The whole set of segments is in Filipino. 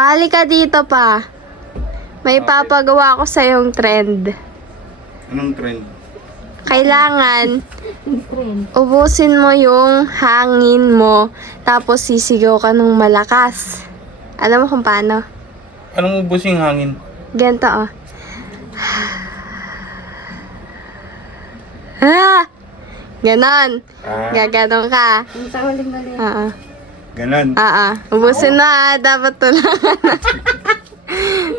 Pahali ka dito pa. May papagawa ko sa yung trend. Anong trend? Kailangan ubusin mo yung hangin mo, tapos sisigaw ka ng malakas. Alam mo kung paano? Anong ubos yung hangin? Ganito, oh. Ah! Ganon. Gaganon ka. Oo. Ganon. Ubusin na, dapat tulangan na.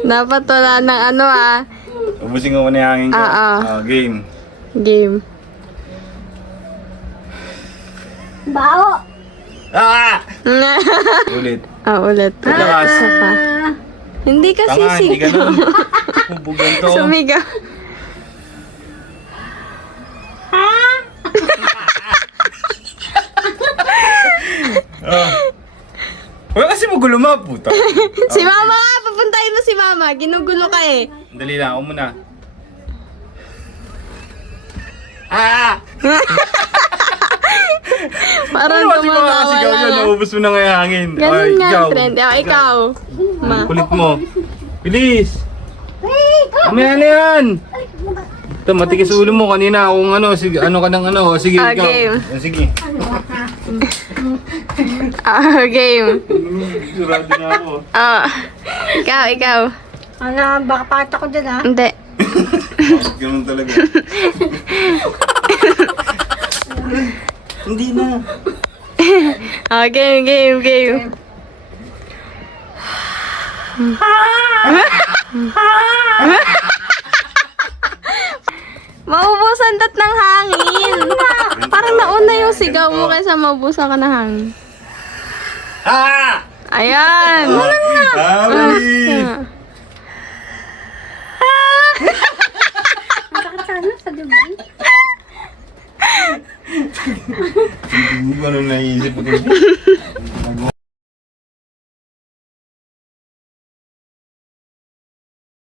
Dapat wala ng ano, Ubusin ko na yung hangin ko. Game. Game. Bao! Ulit. Ulit. Lakas. Hindi ka Tanga, hindi sisigaw. ganon. Bubugan to. Sumigaw. Wala kasi magulo ma, puta. Si Mama nga, papuntahin mo si Mama. Ginugulo ka eh. Dali lang, ako muna. Parang Ano kasi makakasigaw gumagawa yun? na. Naubos mo na nga yung hangin. Ganun nga ikaw. ang trend. Ikaw. Ma. Kulit mo. Bilis! Mamaya na yan! Ito, matigas ulo mo kanina. Kung ano, sige, ano ka ng ano. Sige, ikaw. Game. Sige. Game. Surado na ako. Ikaw. Ano, baka pakita ko dyan ha? Hindi. Bakit ganun talaga? Hindi na. Game. Maubusan dat ng hangin. Parang nauna yung sigaw mo kaysa maubusan ka ng hangin. Ayan. Mali! Masakit sana sa dubi. Hindi mo ba nung naisip ko?